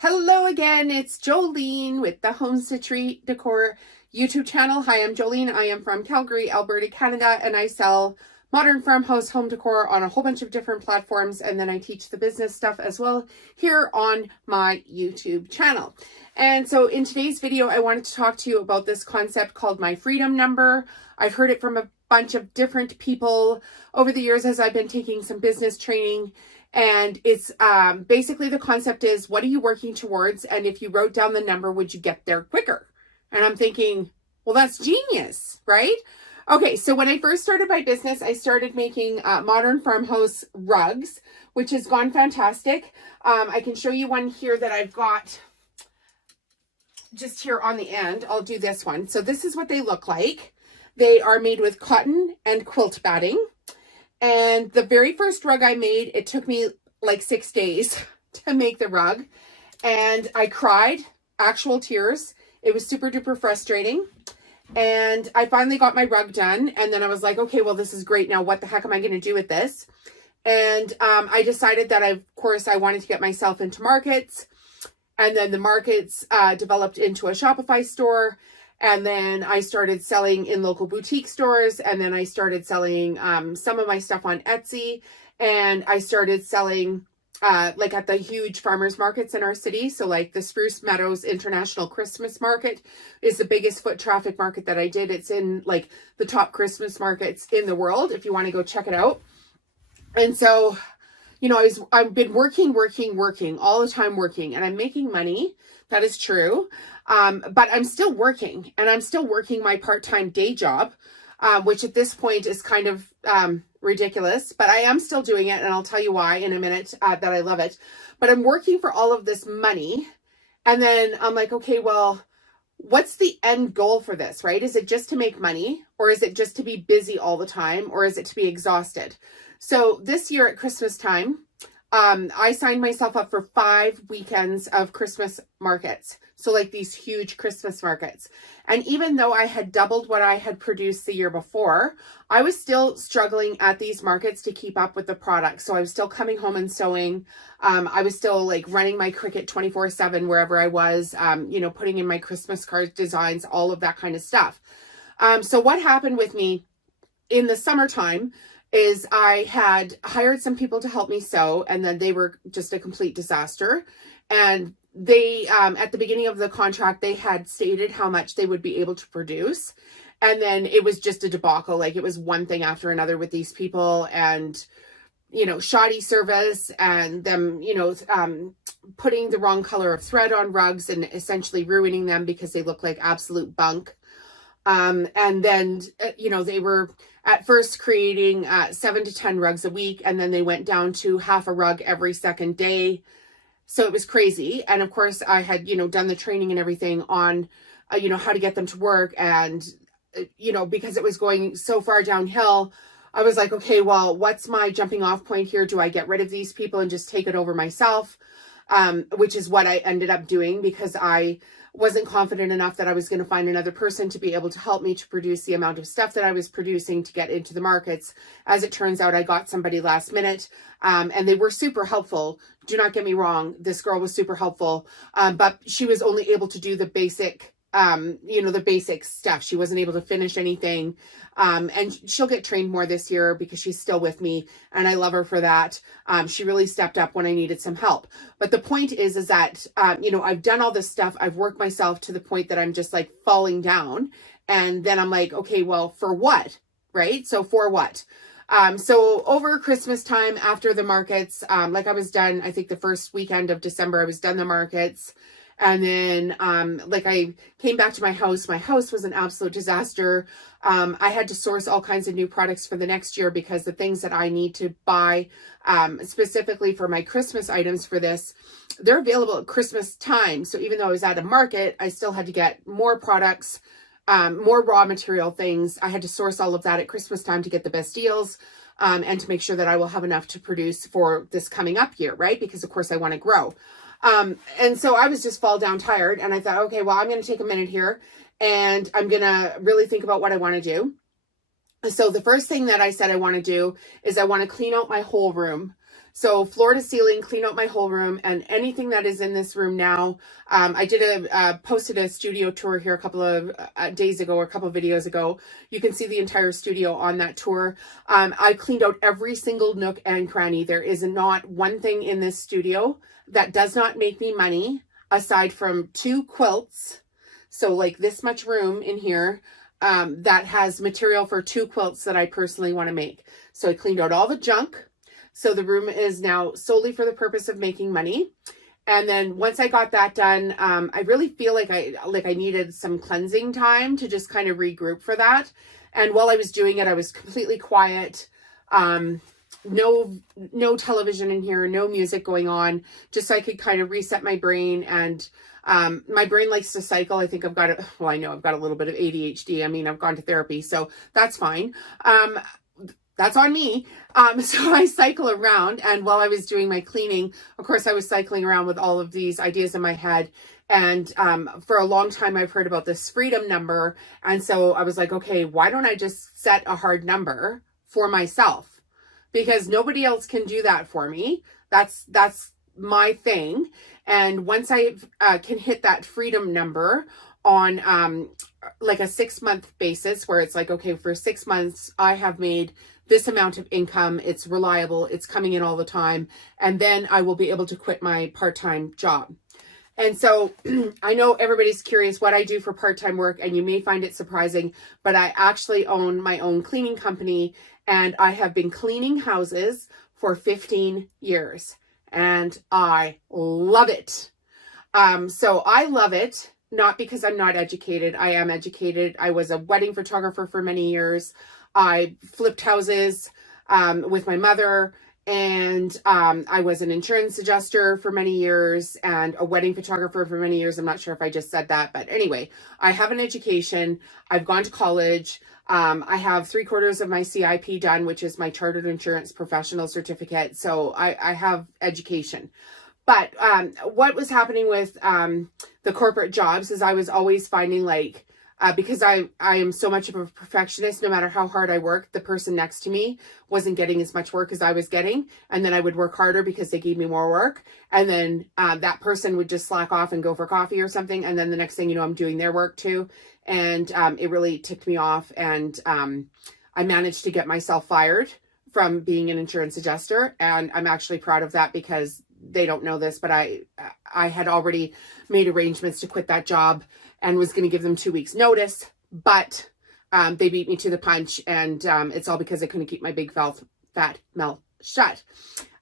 Hello again, it's Jolene with the Home Stitchery Decor YouTube channel. Hi, I'm Jolene. I am from Calgary, Alberta, Canada, and I sell modern farmhouse home decor on a whole bunch of different platforms, and then I teach the business stuff as well here on my YouTube channel. And so in today's video, I wanted to talk to you about this concept called my freedom number. I've heard it from a bunch of different people over the years as I've been taking some business training. And it's basically the concept is, what are you working towards? And if you wrote down the number, would you get there quicker? And I'm thinking, well, that's genius, right? Okay, so when I first started my business, I started making modern farmhouse rugs, which has gone fantastic. I can show you one here that I've got just here on the end. I'll do this one. So this is what they look like. They are made with cotton and quilt batting. And the very first rug I made, it took me like 6 days to make the rug. And I cried, actual tears. It was super duper frustrating. And I finally got my rug done. And then I was like, okay, well, this is great. Now, what the heck am I going to do with this? And I decided that, of course, I wanted to get myself into markets. And then the markets developed into a Shopify store. And then I started selling in local boutique stores. And then I started selling some of my stuff on Etsy. And I started selling like at the huge farmers markets in our city. So like the Spruce Meadows International Christmas Market is the biggest foot traffic market that I did. It's in like the top Christmas markets in the world, if you want to go check it out. And so, you know, I've been working all the time, and I'm making money. That is true. But I'm still working, and I'm still working my part-time day job, which at this point is kind of ridiculous, but I am still doing it. And I'll tell you why in a minute that I love it. But I'm working for all of this money. And then I'm like, okay, well, what's the end goal for this, right? Is it just to make money, or is it just to be busy all the time, or is it to be exhausted? So this year at Christmas time, I signed myself up for 5 weekends of Christmas markets. So like these huge Christmas markets. And even though I had doubled what I had produced the year before, I was still struggling at these markets to keep up with the product. So I was still coming home and sewing. I was still like running my Cricut 24/7 wherever I was, you know, putting in my Christmas card designs, all of that kind of stuff. So what happened with me in the summertime is I had hired some people to help me sew, and then they were just a complete disaster. And they, at the beginning of the contract, they had stated how much they would be able to produce. And then it was just a debacle. Like it was one thing after another with these people, and, you know, shoddy service, and them, you know, putting the wrong color of thread on rugs and essentially ruining them because they look like absolute bunk. And then, you know, they were at first creating 7 to 10 rugs a week, and then they went down to half a rug every second day. So it was crazy. And of course, I had, you know, done the training and everything on, you know, how to get them to work. And, you know, because it was going so far downhill, I was like, okay, well, what's my jumping off point here? Do I get rid of these people and just take it over myself? Which is what I ended up doing, because I wasn't confident enough that I was going to find another person to be able to help me to produce the amount of stuff that I was producing to get into the markets. As it turns out, I got somebody last minute, and they were super helpful. Do not get me wrong. This girl was super helpful, but she was only able to do the basic, you know, the basic stuff. She wasn't able to finish anything. And she'll get trained more this year because she's still with me, and I love her for that. She really stepped up when I needed some help. But the point is that, you know, I've done all this stuff. I've worked myself to the point that I'm just like falling down. And then I'm like, okay, well, for what? Right? So for what? So over Christmas time, after the markets, like I was done, I think the first weekend of December, I was done the markets. And then, like I came back to my house. My house was an absolute disaster. I had to source all kinds of new products for the next year, because the things that I need to buy, specifically for my Christmas items for this, they're available at Christmas time. So even though I was at a market, I still had to get more products, more raw material things. I had to source all of that at Christmas time to get the best deals, and to make sure that I will have enough to produce for this coming up year, right? Because of course I want to grow. And so I was just fall down tired, and I thought, okay, well, I'm going to take a minute here, and I'm going to really think about what I want to do. So the first thing that I said I want to do is I want to clean out my whole room. So floor to ceiling, clean out my whole room, and anything that is in this room now. I did posted a studio tour here a couple of days ago, or a couple of videos ago. You can see the entire studio on that tour. I cleaned out every single nook and cranny. There is not one thing in this studio that does not make me money, aside from 2 quilts. So like this much room in here, that has material for 2 quilts that I personally want to make. So I cleaned out all the junk. So the room is now solely for the purpose of making money. And then once I got that done, I really feel like I needed some cleansing time to just kind of regroup for that. And while I was doing it, I was completely quiet. No television in here, no music going on, just so I could kind of reset my brain. And my brain likes to cycle. I think I've got I know I've got a little bit of ADHD. I mean, I've gone to therapy, so that's fine. That's on me. So I cycle around, and while I was doing my cleaning, of course, I was cycling around with all of these ideas in my head. And for a long time, I've heard about this freedom number. And so I was like, okay, why don't I just set a hard number for myself? Because nobody else can do that for me. That's my thing. And once I can hit that freedom number on like a 6-month basis, where it's like, okay, for 6 months, I have made this amount of income, it's reliable, it's coming in all the time, and then I will be able to quit my part-time job. And so I know everybody's curious what I do for part-time work, and you may find it surprising, but I actually own my own cleaning company, and I have been cleaning houses for 15 years, and I love it. So I love it, not because I'm not educated. I am educated. I was a wedding photographer for many years. I flipped houses with my mother, and I was an insurance adjuster for many years and a wedding photographer for many years. I'm not sure if I just said that, but anyway, I have an education. I've gone to college. I have 3/4 of my CIP done, which is my Chartered Insurance Professional Certificate. So I have education. But what was happening with the corporate jobs is I was always finding like, because I am so much of a perfectionist, no matter how hard I worked, the person next to me wasn't getting as much work as I was getting. And then I would work harder because they gave me more work. And then that person would just slack off and go for coffee or something. And then the next thing you know, I'm doing their work too. And it really ticked me off. And I managed to get myself fired from being an insurance adjuster. And I'm actually proud of that, because they don't know this, but I had already made arrangements to quit that job and was going to give them 2 weeks notice, but they beat me to the punch, and it's all because I couldn't keep my big fat mouth shut.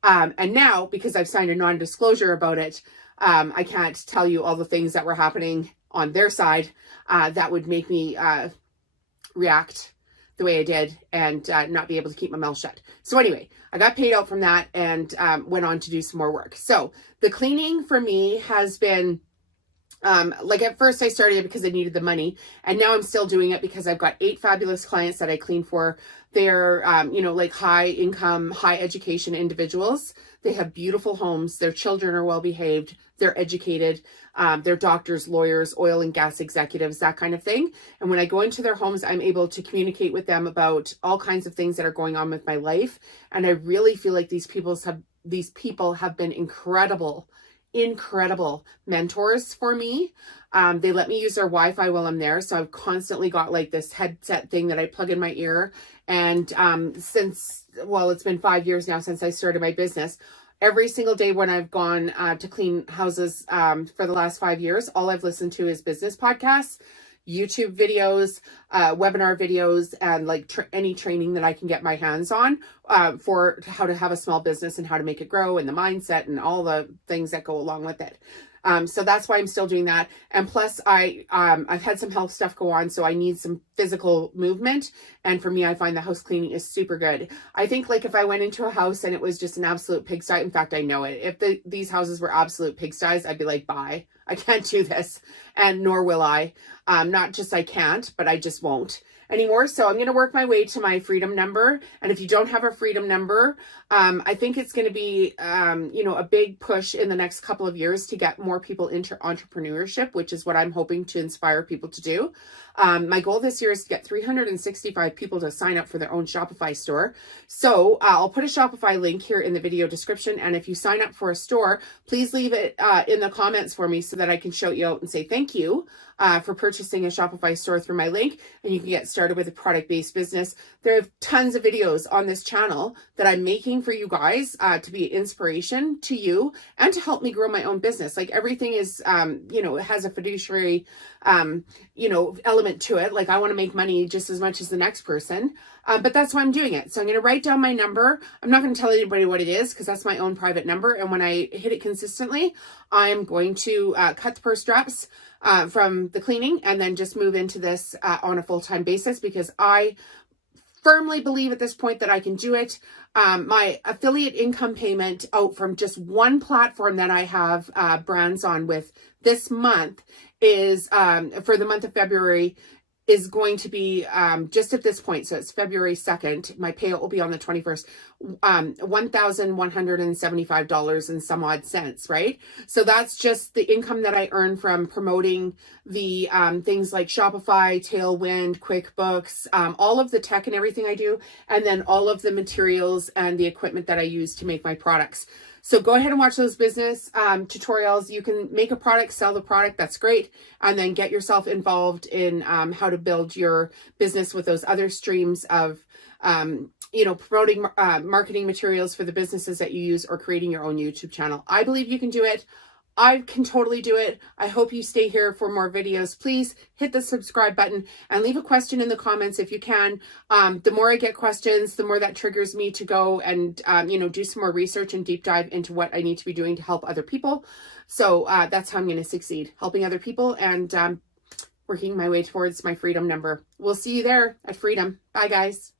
And now, because I've signed a non-disclosure about it, I can't tell you all the things that were happening on their side that would make me react the way I did and not be able to keep my mouth shut. So anyway, I got paid out from that and went on to do some more work. So the cleaning for me has been, like at first I started it because I needed the money, and now I'm still doing it because I've got 8 fabulous clients that I clean for. They're, like high income, high education individuals. They have beautiful homes. Their children are well behaved. They're educated. They're doctors, lawyers, oil and gas executives, that kind of thing. And when I go into their homes, I'm able to communicate with them about all kinds of things that are going on with my life. And I really feel like these people have been incredible mentors for me. They let me use their Wi-Fi while I'm there. So I've constantly got like this headset thing that I plug in my ear. And it's been 5 years now since I started my business. Every single day when I've gone to clean houses for the last 5 years, all I've listened to is business podcasts, YouTube videos, webinar videos, and like any training that I can get my hands on for how to have a small business and how to make it grow, and the mindset and all the things that go along with it. So that's why I'm still doing that. And plus I've had some health stuff go on, so I need some physical movement. And for me, I find the house cleaning is super good. I think like if I went into a house and it was just an absolute pigsty, in fact, I know it. If these houses were absolute pigsties, I'd be like, bye, I can't do this. And nor will I. Not just I can't, but I just won't anymore. So I'm going to work my way to my freedom number. And if you don't have a freedom number, I think it's going to be, a big push in the next couple of years to get more people into entrepreneurship, which is what I'm hoping to inspire people to do. My goal this year is to get 365 people to sign up for their own Shopify store. So I'll put a Shopify link here in the video description. And if you sign up for a store, please leave it in the comments for me so that I can shout you out and say thank you for purchasing a Shopify store through my link, and you can get started with a product-based business. There are tons of videos on this channel that I'm making for you guys to be inspiration to you and to help me grow my own business. Like everything is, you know, it has a fiduciary, you know, element to it. Like I want to make money just as much as the next person, but that's why I'm doing it. So I'm going to write down my number. I'm not going to tell anybody what it is because that's my own private number. And when I hit it consistently, I'm going to cut the purse straps from the cleaning and then just move into this on a full-time basis, because I firmly believe at this point that I can do it. My affiliate income payment out from just one platform that I have brands on with this month is for the month of February is going to be just at this point. So it's February 2nd. My payout will be on the 21st, $1,175 and some odd cents, right? So that's just the income that I earn from promoting the things like Shopify, Tailwind, QuickBooks, all of the tech and everything I do, and then all of the materials and the equipment that I use to make my products. So go ahead and watch those business tutorials. You can make a product, sell the product. That's great. And then get yourself involved in how to build your business with those other streams of, you know, promoting marketing materials for the businesses that you use, or creating your own YouTube channel. I believe you can do it. I can totally do it. I hope you stay here for more videos. Please hit the subscribe button and leave a question in the comments if you can. The more I get questions, the more that triggers me to go and, you know, do some more research and deep dive into what I need to be doing to help other people. So that's how I'm going to succeed, helping other people and working my way towards my freedom number. We'll see you there at freedom. Bye, guys.